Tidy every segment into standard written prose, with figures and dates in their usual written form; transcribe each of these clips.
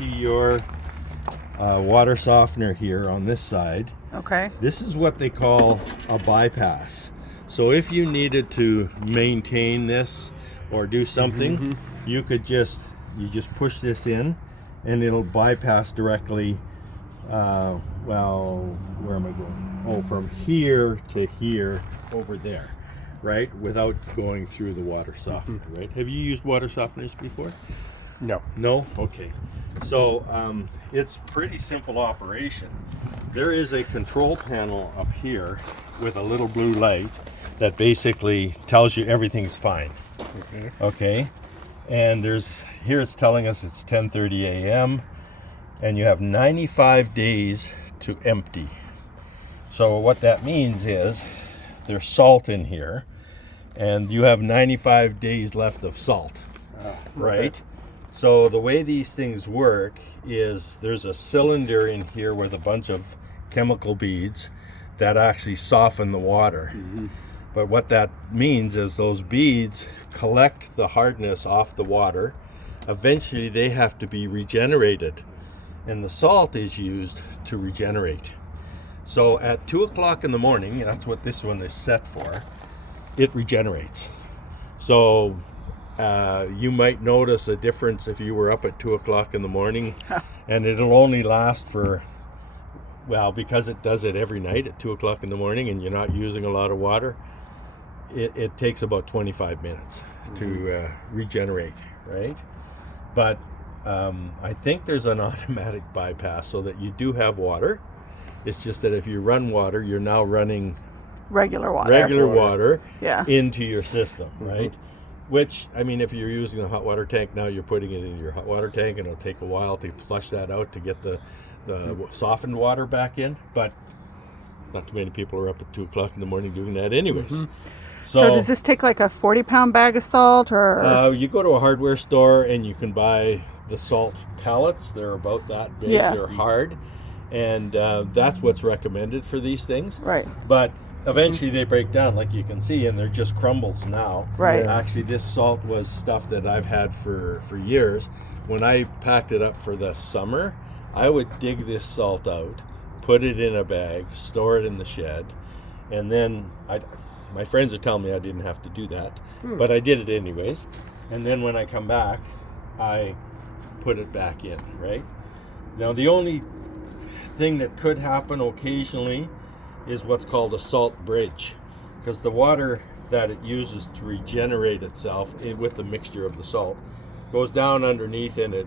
into your water softener here on this side. Okay. This is what they call a bypass. So if you needed to maintain this or do something, you could just push this in and it'll bypass directly, well, where am I going? Oh, from here to here over there, right? Without going through the water softener, right? Have you used water softeners before? No. No? Okay. So it's pretty simple operation. There is a control panel up here with a little blue light that basically tells you everything's fine. Okay. And here it's telling us it's 10:30 a.m. and you have 95 days to empty. So what that means is there's salt in here and you have 95 days left of salt, right? So the way these things work is there's a cylinder in here with a bunch of chemical beads that actually soften the water. But what that means is those beads collect the hardness off the water. Eventually they have to be regenerated, and the salt is used to regenerate. So at 2 o'clock in the morning, that's what this one is set for, it regenerates. So you might notice a difference if you were up at 2 o'clock in the morning, and it'll only last for, well, because it does it every night at 2 o'clock in the morning and you're not using a lot of water, it takes about 25 minutes to regenerate, right? But I think there's an automatic bypass so that you do have water. It's just that if you run water, you're now running Regular water. water Yeah. into your system, right? Which, I mean, if you're using a hot water tank now, you're putting it in your hot water tank, and it'll take a while to flush that out to get the softened water back in. But not too many people are up at 2 o'clock in the morning doing that anyways. So does this take like a 40-pound bag of salt, or? You go to a hardware store and you can buy the salt pellets. They're about that big. Yeah. They're hard. And that's what's recommended for these things. Right. But eventually they break down, like you can see, and they're just crumbles now. Right. Actually, this salt was stuff that I've had for years. When I packed it up for the summer, I would dig this salt out, put it in a bag, store it in the shed, and then my friends are telling me I didn't have to do that, but I did it anyways. And then when I come back, I put it back in, right? Now, the only thing that could happen occasionally is what's called a salt bridge, because the water that it uses to regenerate itself with the mixture of the salt goes down underneath, and it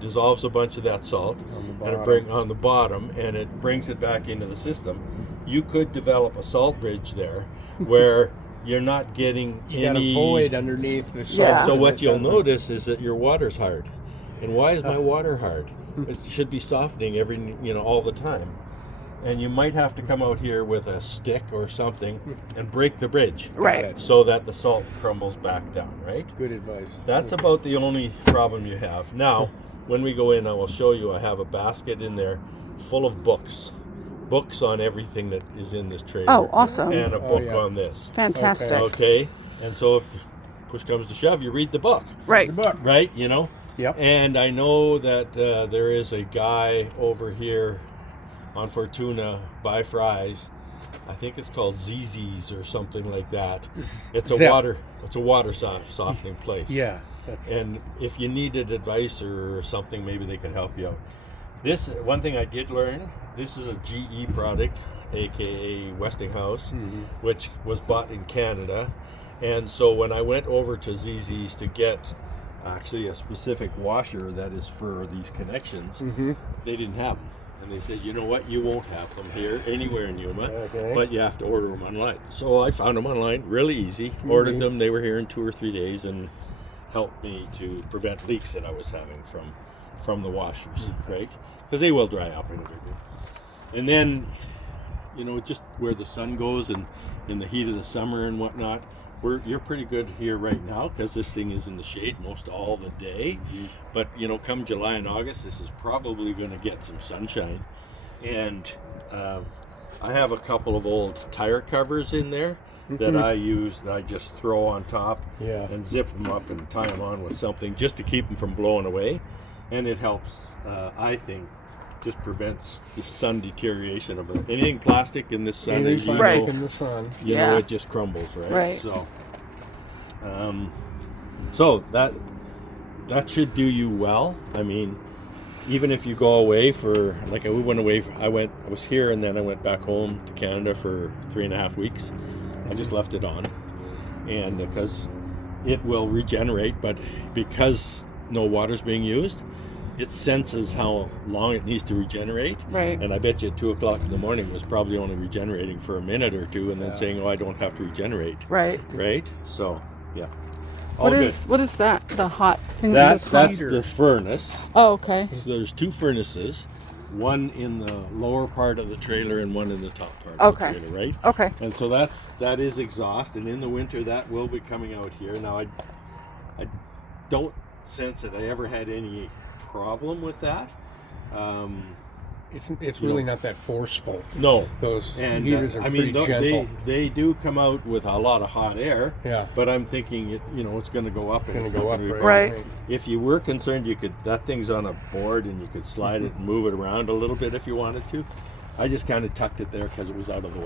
dissolves a bunch of that salt on the bottom, and it brings it back into the system. You could develop a salt bridge there where you're not getting You got a void underneath the salt. Yeah. So what you'll notice is that your water's hard. And why is my water hard? It should be softening all the time. And you might have to come out here with a stick or something and break the bridge. Right. So that the salt crumbles back down, right? Good advice. That's about the only problem you have. Now, when we go in, I will show you, I have a basket in there full of books on everything that is in this trailer. Oh, awesome. And a book yeah. on this. Fantastic. Okay? And so if push comes to shove, you read the book, Right. The book. right? Yep. And I know that there is a guy over here on Fortuna by Fry's. I think it's called ZZ's or something like that. It's a Zep. water softening place. Yeah. And if you needed advice or something, maybe they can help you out. This one thing I did learn. This is a GE product, aka Westinghouse, which was bought in Canada. And so when I went over to ZZ's to get actually a specific washer that is for these connections, they didn't have them. And they said, you know what, you won't have them here anywhere in Yuma, but you have to order them online. So I found them online, really easy, ordered them. They were here in 2 or 3 days and helped me to prevent leaks that I was having from the washers, right? Because they will dry up in a bit. And then, just where the sun goes and in the heat of the summer and whatnot, you're pretty good here right now because this thing is in the shade most all the day. But come July and August, this is probably going to get some sunshine. And I have a couple of old tire covers in there that I use, that I just throw on top and zip them up and tie them on with something just to keep them from blowing away. and it helps. I think just prevents the sun deterioration of it. Anything plastic in the sun, as Anything you Right. know, in the sun. you know, Yeah. it just crumbles, right? Right. So that should do you well. I mean, even if you go away for, like, we went away. I was here and then I went back home to Canada for 3.5 weeks. I just left it on, and because it will regenerate, but because no water's being used, it senses how long it needs to regenerate. Right. And I bet you at 2 o'clock in the morning was probably only regenerating for a minute or two, and then Yeah. saying, "Oh, I don't have to regenerate." Right. Right. So, yeah. All What good. is that? The hot thing that That's says hot? the furnace. Oh, okay. So there's 2 furnaces, one in the lower part of the trailer and one in the top part Okay. of the trailer, right? Okay. And so that is exhaust, and in the winter that will be coming out here. Now I don't sense that I ever had any problem with that. It's You really know. not that forceful. No. Those And heaters are I mean, pretty gentle. they do come out with a lot of hot air. Yeah. But I'm thinking, it's going to go up. and Gonna it's go not up, gonna be right? Right. If you were concerned, that thing's on a board and you could slide it and move it around a little bit if you wanted to. I just kind of tucked it there because it was out of the way.